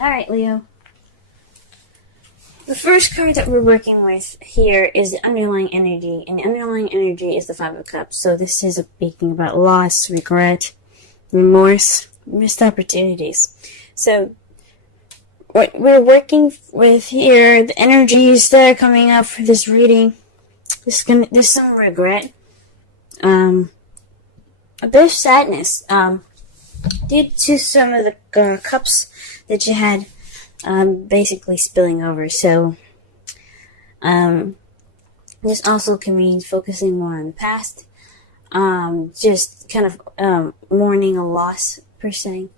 Alright, Leo. The first card that we're working with here is the underlying energy, and the underlying energy is the Five of Cups. So this is speaking about loss, regret, remorse, missed opportunities. So what we're working with here, the energies that are coming up for this reading, there's some regret, a bit of sadness, due to some of the cups that you had basically spilling over. So this also can mean focusing more on the past, just kind of mourning a loss per se.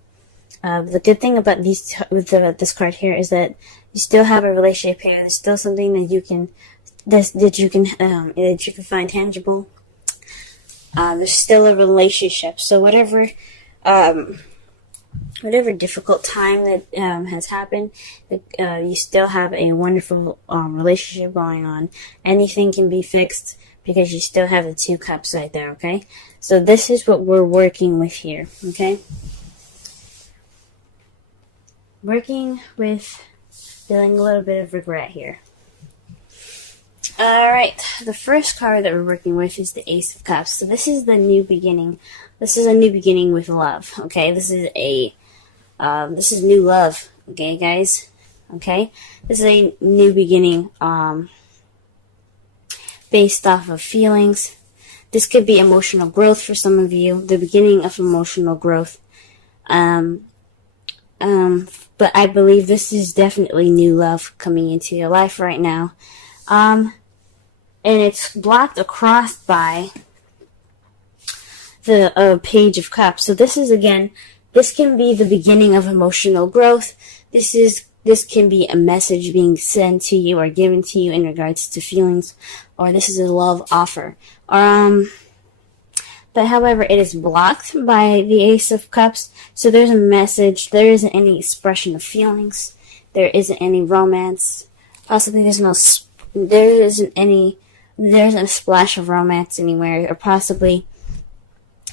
The good thing about this card here is that you still have a relationship here. There's still something that you can find tangible. There's still a relationship. So whatever difficult time that has happened, you still have a wonderful relationship going on. Anything can be fixed because you still have the two cups right there, okay? So this is what we're working with here, okay? Working with feeling a little bit of regret here. Alright, the first card that we're working with is the Ace of Cups. So this is the new beginning. This is a new beginning with love, okay? This is new love, okay, guys? Okay? This is a new beginning, based off of feelings. This could be emotional growth for some of you, the beginning of emotional growth. But I believe this is definitely new love coming into your life right now. And it's blocked across by the Page of Cups. So this is, again, this can be the beginning of emotional growth. This can be a message being sent to you or given to you in regards to feelings, or this is a love offer. But however, it is blocked by the Ace of Cups. So there's a message. There isn't any expression of feelings. There isn't any romance. Possibly there's a splash of romance anywhere, or possibly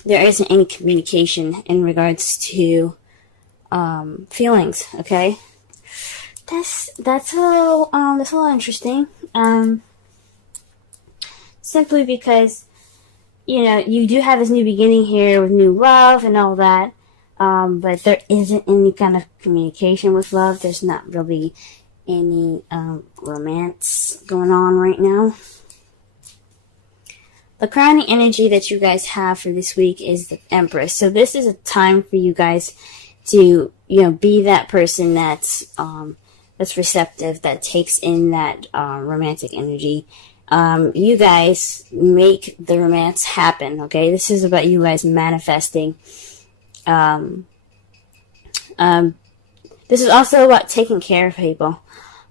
there isn't any communication in regards to feelings. Okay, that's a little interesting. Simply because, you know, you do have this new beginning here with new love and all that, but there isn't any kind of communication with love. There's not really any romance going on right now. The crowning energy that you guys have for this week is the Empress. So this is a time for you guys to, you know, be that person that's receptive, that takes in that romantic energy. You guys make the romance happen, okay? This is about you guys manifesting. This is also about taking care of people.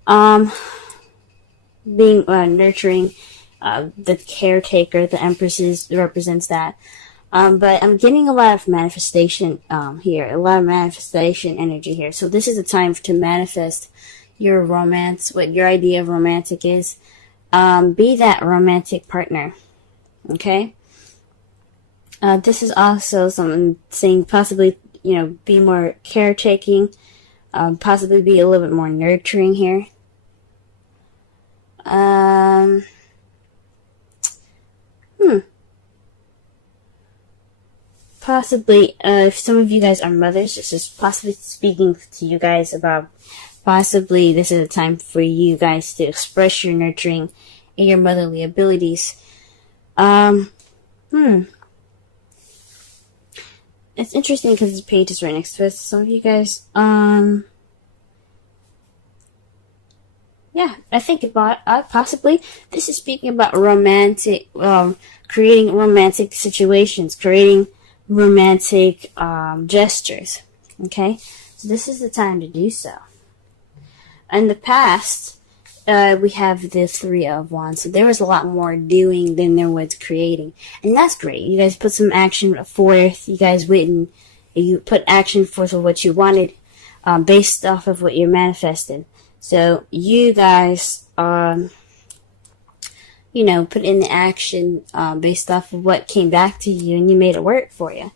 Being nurturing, the caretaker, the Empress represents that. But I'm getting a lot of manifestation here, a lot of manifestation energy here. So this is a time to manifest your romance, what your idea of romantic is. Be that romantic partner, okay? This is also something saying possibly, you know, be more caretaking, possibly be a little bit more nurturing here. Possibly, if some of you guys are mothers, this is possibly speaking to you guys about possibly this is a time for you guys to express your nurturing and your motherly abilities. It's interesting because this page is right next to it. Some of you guys, yeah, I think about possibly this is speaking about romantic, creating romantic situations, creating romantic gestures. Okay, so this is the time to do so. In the past, we have the Three of Wands. So there was a lot more doing than there was creating. And that's great. You guys put some action forth. You guys went and you put action forth of what you wanted, based off of what you manifested. So you guys, you know, put in the action, based off of what came back to you, and you made it work for you.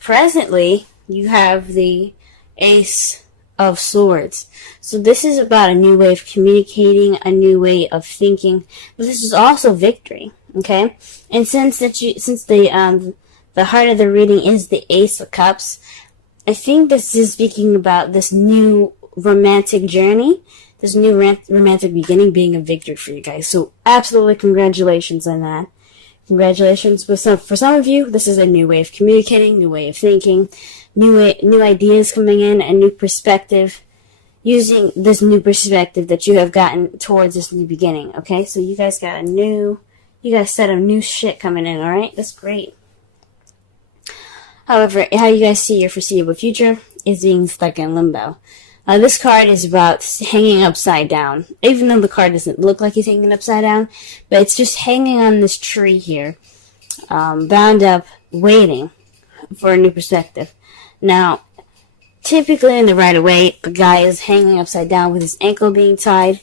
Presently, you have the Ace of Swords. So this is about a new way of communicating, a new way of thinking, but this is also victory. Okay, and since the heart of the reading is the Ace of Cups, I think this is speaking about this new romantic journey, this new romantic beginning being a victory for you guys. So absolutely congratulations on that. Congratulations. For some of you, this is a new way of communicating, new way of thinking, new ideas coming in, a new perspective, using this new perspective that you have gotten towards this new beginning. Okay, so you guys got a set of new shit coming in. All right, that's great. However, how you guys see your foreseeable future is being stuck in limbo. This card is about hanging upside down, even though the card doesn't look like he's hanging upside down, but it's just hanging on this tree here, bound up, waiting for a new perspective. Now, typically in the right away, the guy is hanging upside down with his ankle being tied,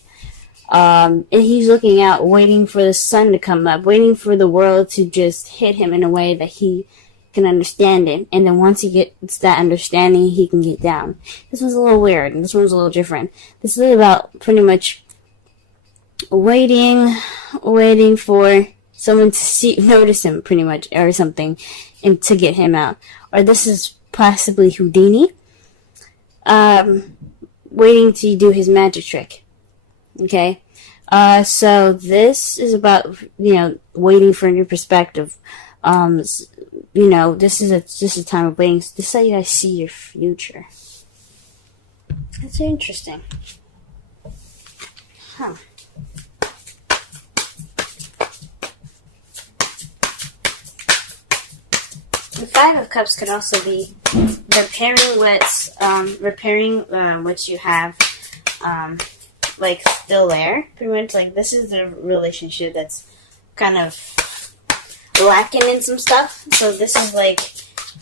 and he's looking out, waiting for the sun to come up, waiting for the world to just hit him in a way that he can understand it, and then once he gets that understanding, he can get down. This one's a little weird, and this one's a little different. This is about pretty much waiting for someone to notice him, pretty much, or something, and to get him out. Or this is possibly Houdini, waiting to do his magic trick. Okay, so this is about waiting for a new perspective. This is a time of waiting. This is how you guys see your future. That's interesting. Huh. The Five of Cups could also be repairing what you have, still there. Pretty much, this is the relationship that's kind of lacking in some stuff. So this is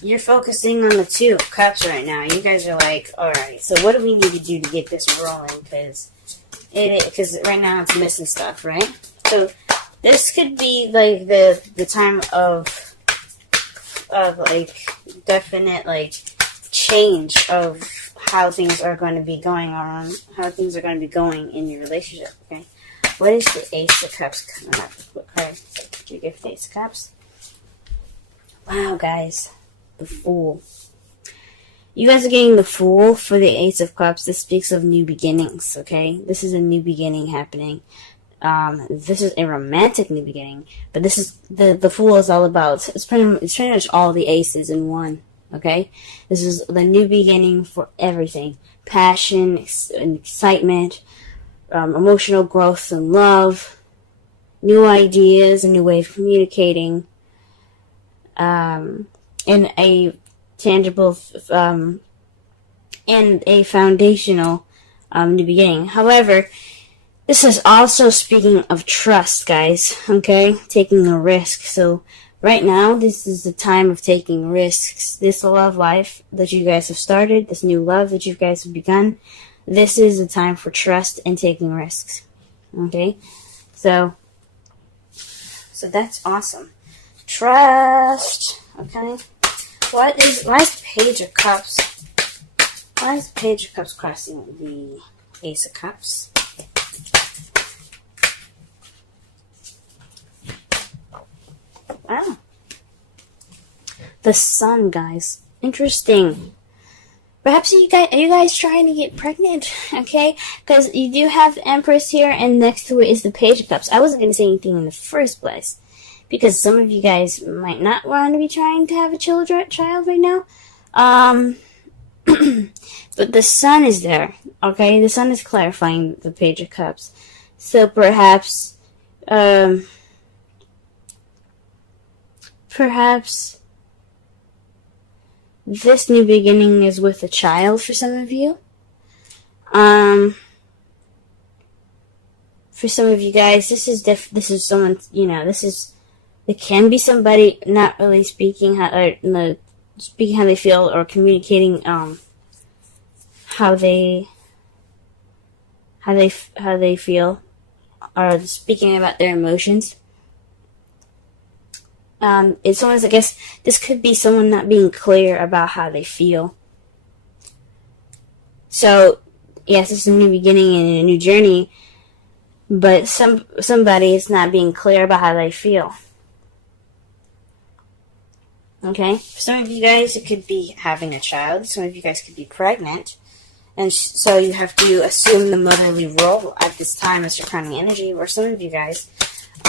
you're focusing on the Two of Cups right now. You guys are alright, so what do we need to do to get this rolling? Because right now it's missing stuff, right? So this could be the time of definite change of how things are going to be going on, how things are going to be going in your relationship. Okay, what is the Ace of Cups coming up? What card? You give the Ace of Cups. Wow, guys, the Fool. You guys are getting the Fool for the Ace of Cups. This speaks of new beginnings. Okay, this is a new beginning happening. This is a romantic new beginning, but this is the Fool is all about. It's pretty much all the aces in one. Okay, this is the new beginning for everything: passion, excitement, emotional growth and love, new ideas, a new way of communicating, and a tangible and a foundational new beginning. However, this is also speaking of trust, guys, okay? Taking a risk. So right now, this is the time of taking risks. This love life that you guys have started, this new love that you guys have begun, this is the time for trust and taking risks, okay? So that's awesome. Trust, okay? Why is the Page of Cups? Why is the Page of Cups crossing the Ace of Cups? Wow. The Sun, guys. Interesting. Perhaps are you guys trying to get pregnant? Okay? Because you do have the Empress here, and next to it is the Page of Cups. I wasn't going to say anything in the first place, because some of you guys might not want to be trying to have a child right now. But the Sun is there. Okay? The Sun is clarifying the Page of Cups. So perhaps this new beginning is with a child for some of you. For some of you guys, this is someone, it can be somebody not really speaking how they feel, or communicating how they feel, or speaking about their emotions. It's almost, I guess, this could be someone not being clear about how they feel. So, yes, it's a new beginning and a new journey, but somebody is not being clear about how they feel. Okay? For some of you guys, it could be having a child. Some of you guys could be pregnant. And so you have to assume the motherly role at this time as your crowning energy. Or some of you guys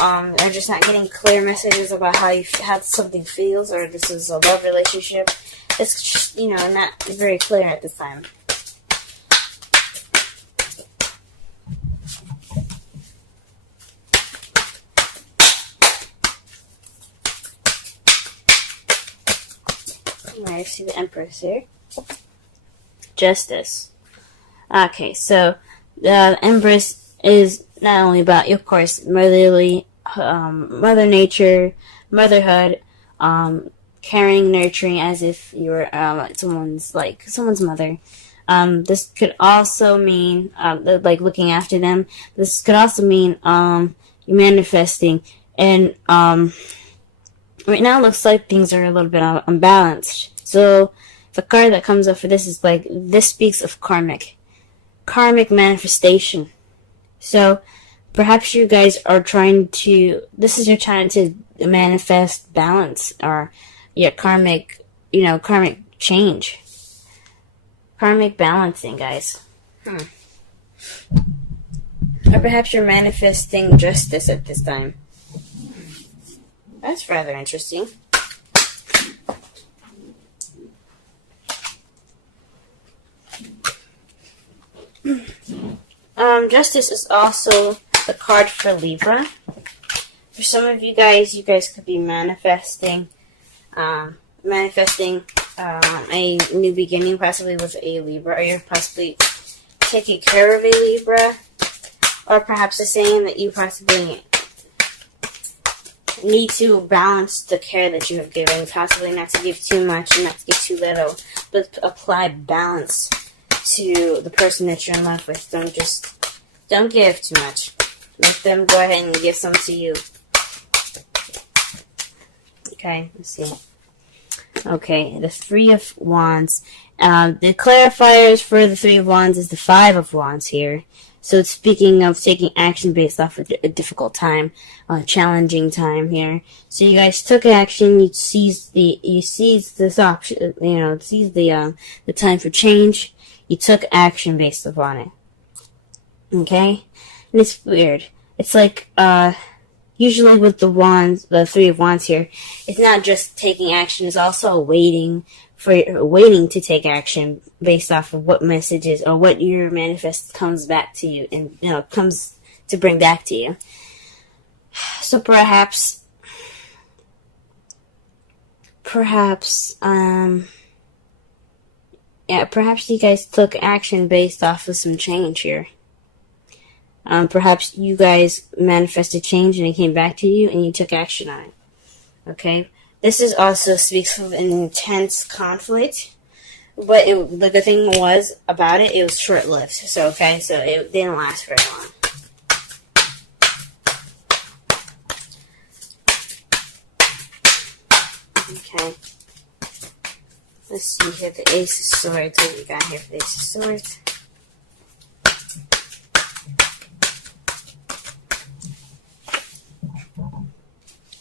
are just not getting clear messages about how something feels, or this is a love relationship. It's just, not very clear at this time. Alright, I see the Empress here. Justice. Okay, so the Empress is not only about, of course, motherly, mother nature, motherhood, caring, nurturing, as if you were someone's mother. This could also mean like looking after them. This could also mean you're manifesting, and right now it looks like things are a little bit unbalanced. So the card that comes up for this is like, this speaks of karmic manifestation. So perhaps you guys are trying to manifest balance, or karmic change. Karmic balancing, guys. Or perhaps you're manifesting justice at this time. That's rather interesting. Justice is also the card for Libra. For some of you guys could be manifesting a new beginning, possibly with a Libra, or you're possibly taking care of a Libra, or perhaps it's saying that you possibly need to balance the care that you have given, possibly not to give too much and not to give too little, but apply balance to the person that you're in love with. Don't give too much. Let them go ahead and give some to you. Okay, let's see. Okay, the Three of Wands. The clarifiers for the Three of Wands is the Five of Wands here. So it's speaking of taking action based off of a difficult time, a challenging time here. So you guys took action. You seized this option. Seized the time for change. You took action based upon it. Okay, and it's weird. It's like usually with the Three of Wands here, it's not just taking action. It's also waiting to take action based off of what messages or what your manifest comes back to you, and comes to bring back to you. So perhaps you guys took action based off of some change here. Perhaps you guys manifested change and it came back to you and you took action on it. Okay? This is also speaks of an intense conflict, but the good thing about it was short-lived. So it didn't last very long. Okay. Let's see here, the Ace of Swords. What do we got here for the Ace of Swords?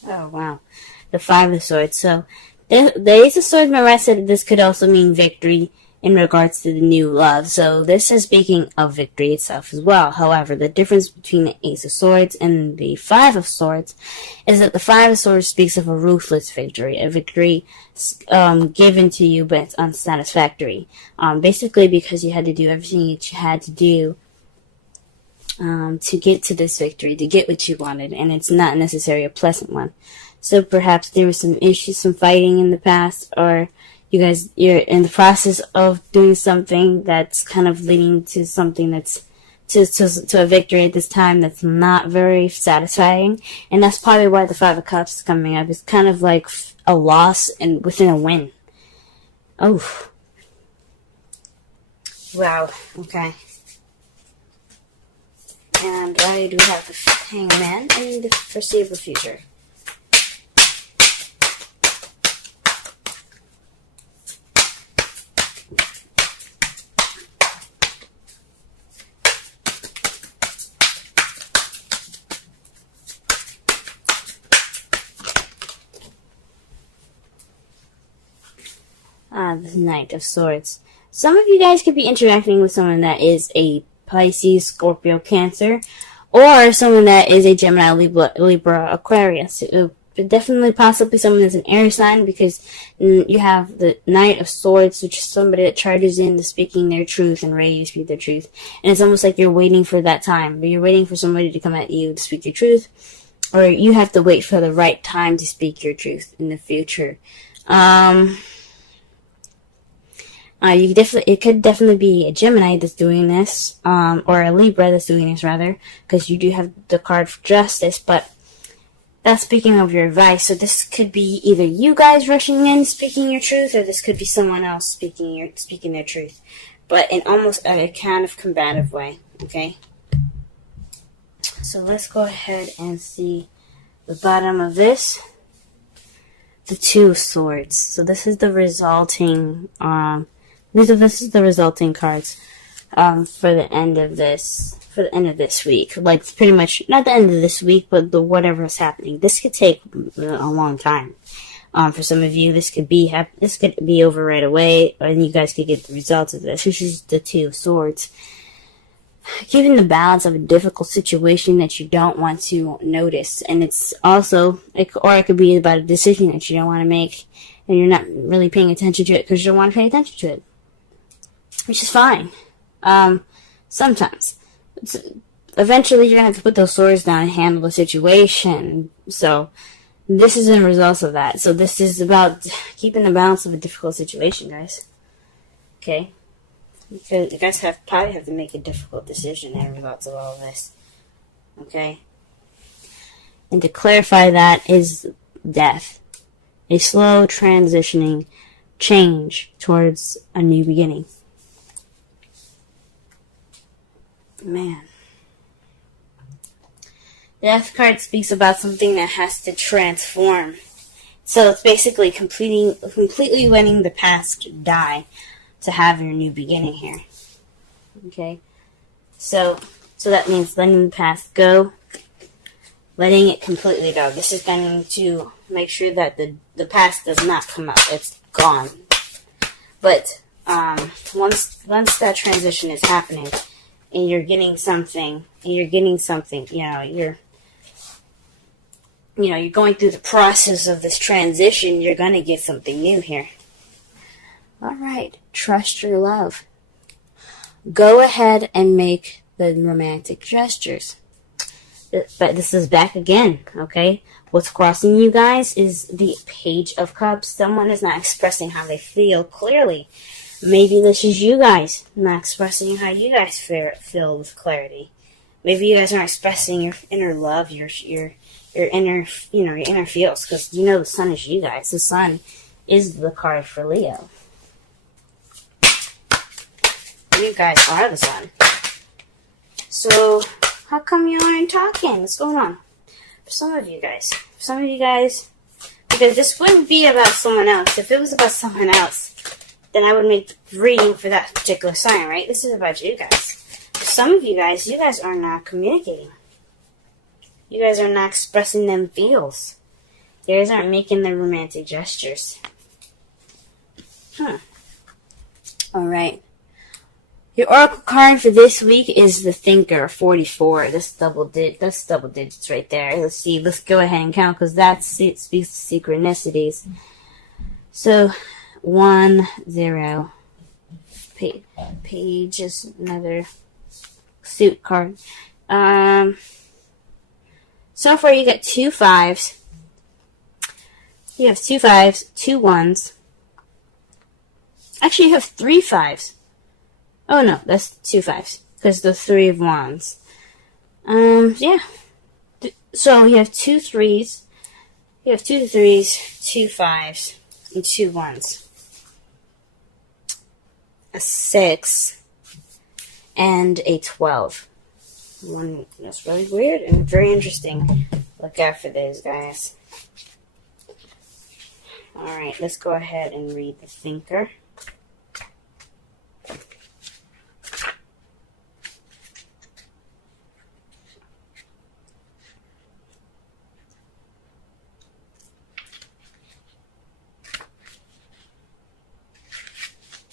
Oh, wow. The Five of Swords. So, the Ace of Swords, remember I said this could also mean victory in regards to the new love. So, this is speaking of victory itself as well. However, the difference between the Ace of Swords and the Five of Swords is that the Five of Swords speaks of a ruthless victory. A victory given to you, but it's unsatisfactory. Basically because you had to do everything that you had to do to get to this victory, to get what you wanted, and it's not necessarily a pleasant one. So perhaps there was some issues, some fighting in the past, or you're in the process of doing something that's kind of leading to something that's to a victory at this time that's not very satisfying, and that's probably why the Five of Cups is coming up. It's kind of like a loss and within a win. Oh, wow. Okay. And I do have the Hangman in the foreseeable future. the Knight of Swords. Some of you guys could be interacting with someone that is a Pisces, Scorpio, Cancer, or someone that is a Gemini, Libra, Aquarius. But definitely possibly someone that's an Aries sign, because you have the Knight of Swords, which is somebody that charges into speaking their truth and ready to speak their truth. And it's almost like you're waiting for that time, but you're waiting for somebody to come at you to speak your truth, or you have to wait for the right time to speak your truth in the future. It could definitely be a Gemini that's doing this, or a Libra that's doing this, rather, because you do have the card for Justice. But that's speaking of your advice. So this could be either you guys rushing in speaking your truth, or this could be someone else speaking their truth, but in almost a kind of combative way. Okay. So let's go ahead and see the bottom of this. The Two of Swords. So this is the resulting. This is the resulting cards for the end of this. For the end of this week, like pretty much not the end of this week, but whatever is happening. This could take a long time. For some of you, this could be over right away, and you guys could get the results of this, which is the Two of Swords. Keeping the balance of a difficult situation that you don't want to notice, and it's also, it could be about a decision that you don't want to make, and you're not really paying attention to it because you don't want to pay attention to it, which is fine. Sometimes. Eventually, you're going to have to put those swords down and handle the situation. So, this is a result of that. So, this is about keeping the balance of a difficult situation, guys. Okay? Because you guys probably have to make a difficult decision as a result of all of this. Okay? And to clarify that is death. A slow transitioning change towards a new beginning. Man. The Death card speaks about something that has to transform. So it's basically completely letting the past die to have your new beginning here. Okay? So that means letting the past go, letting it completely go. This is going to make sure that the past does not come up. It's gone. But once that transition is happening, and you're getting something, you're going through the process of this transition, you're going to get something new here. All right, trust your love. Go ahead and make the romantic gestures. But this is back again, okay? What's crossing you guys is the Page of Cups. Someone is not expressing how they feel clearly. Maybe this is you guys not expressing how you guys feel with clarity. Maybe you guys aren't expressing your inner love, your inner, your inner feels, because the sun is you guys. The sun is the card for Leo. You guys are the sun. So, how come you aren't talking? What's going on? For some of you guys, because this wouldn't be about someone else. If it was about someone else, then I would make the reading for that particular sign, right? This is about you guys. For some of you guys are not communicating. You guys are not expressing them feels. You guys aren't making the romantic gestures. Alright. Your oracle card for this week is the Thinker, 44. That's double digits right there. Let's see. Let's go ahead and count, because that speaks to synchronicities. So, 1, 0. Page is another suit card. So far you got 2 5s. You have 2 5s, 2 1s. Actually, you have 3 5s. Oh no, that's 2 5s, because the 3 of Wands. Yeah. So you have 2 3s. You have 2 3s, 2 5s, and 2 1s. A 6 and a 12. One that's really weird and very interesting. Look out for those, guys. Alright, let's go ahead and read the Thinker.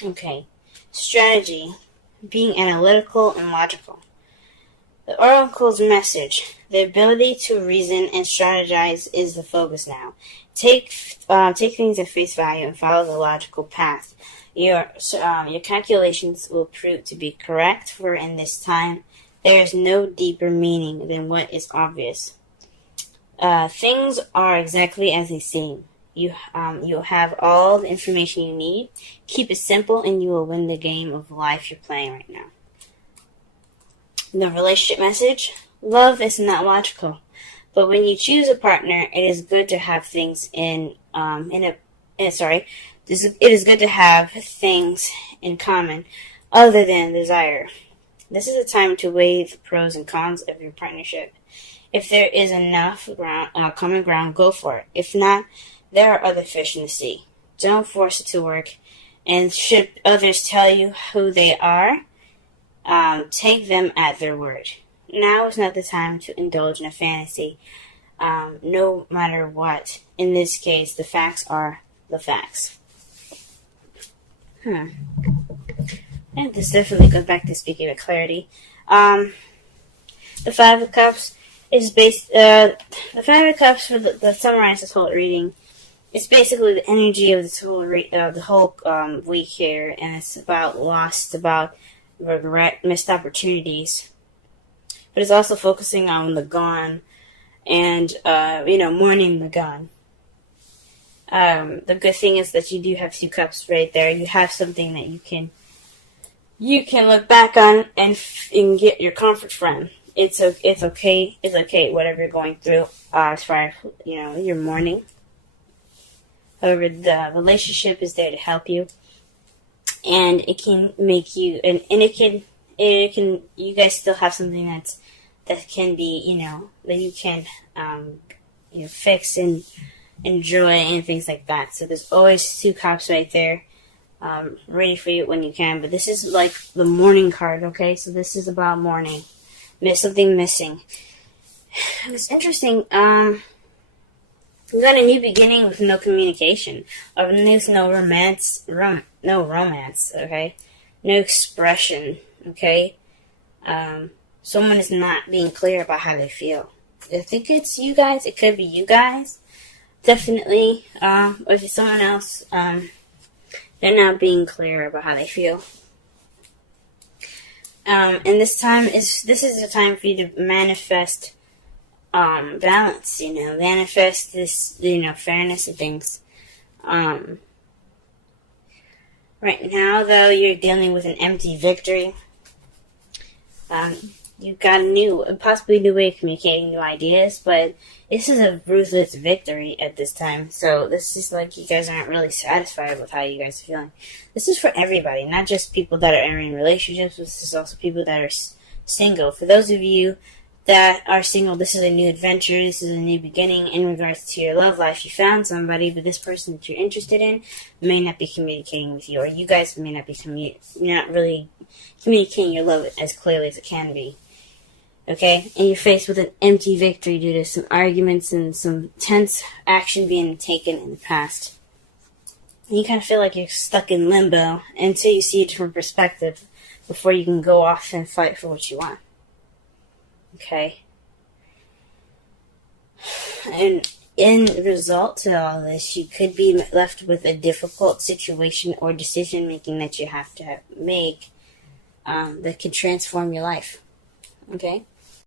Okay. Strategy. Being analytical and logical. The oracle's message. The ability to reason and strategize is the focus now. Take things at face value and follow the logical path. Your calculations will prove to be correct, for in this time there is no deeper meaning than what is obvious. Things are exactly as they seem. You'll have all the information you need. Keep it simple and you will win the game of life you're playing right now. The relationship message. Love is not logical, but when you choose a partner, it is good to have things it is good to have things in common other than desire. This is a time to weigh the pros and cons of your partnership. If there is enough common ground, go for it. If not, there are other fish in the sea. Don't force it to work. And should others tell you who they are, take them at their word. Now is not the time to indulge in a fantasy, no matter what. In this case, the facts are the facts. And this definitely goes back to speaking with clarity. The Five of Cups is the Five of Cups for the summarize this whole reading. It's basically the energy of this whole week here, and it's about loss, about regret, missed opportunities. But it's also focusing on the gone, and mourning the gone. The good thing is that you do have two cups right there. You have something that you can look back on and get your comfort from. It's okay. It's okay. Whatever you're going through, as far as your mourning. However, the relationship is there to help you, and it can make you, and it can. You guys still have something that can be, that you can, fix and enjoy and things like that. So there's always two cups right there, ready for you when you can. But this is like the mourning card, okay? So this is about mourning. Something missing. It's interesting. We got a new beginning with no communication. There's no romance, okay? No expression, okay? Someone is not being clear about how they feel. I think it's you guys. It could be you guys. Definitely. Or if it's someone else, they're not being clear about how they feel. And this is the time for you to manifest balance, manifest this, fairness of things. Right now, though, you're dealing with an empty victory. You've got possibly a new way of communicating new ideas, but this is a ruthless victory at this time. So this is like you guys aren't really satisfied with how you guys are feeling. This is for everybody, not just people that are in relationships. This is also people that are single. For those of you that are single, this is a new adventure. This is a new beginning in regards to your love life. You found somebody, but this person that you're interested in may not be communicating with you, or you guys may not be not really communicating your love as clearly as it can be. Okay? And you're faced with an empty victory due to some arguments and some tense action being taken in the past. And you kind of feel like you're stuck in limbo until you see a different perspective before you can go off and fight for what you want. Okay? And in result to all this, you could be left with a difficult situation or decision making that you have to make that could transform your life. Okay?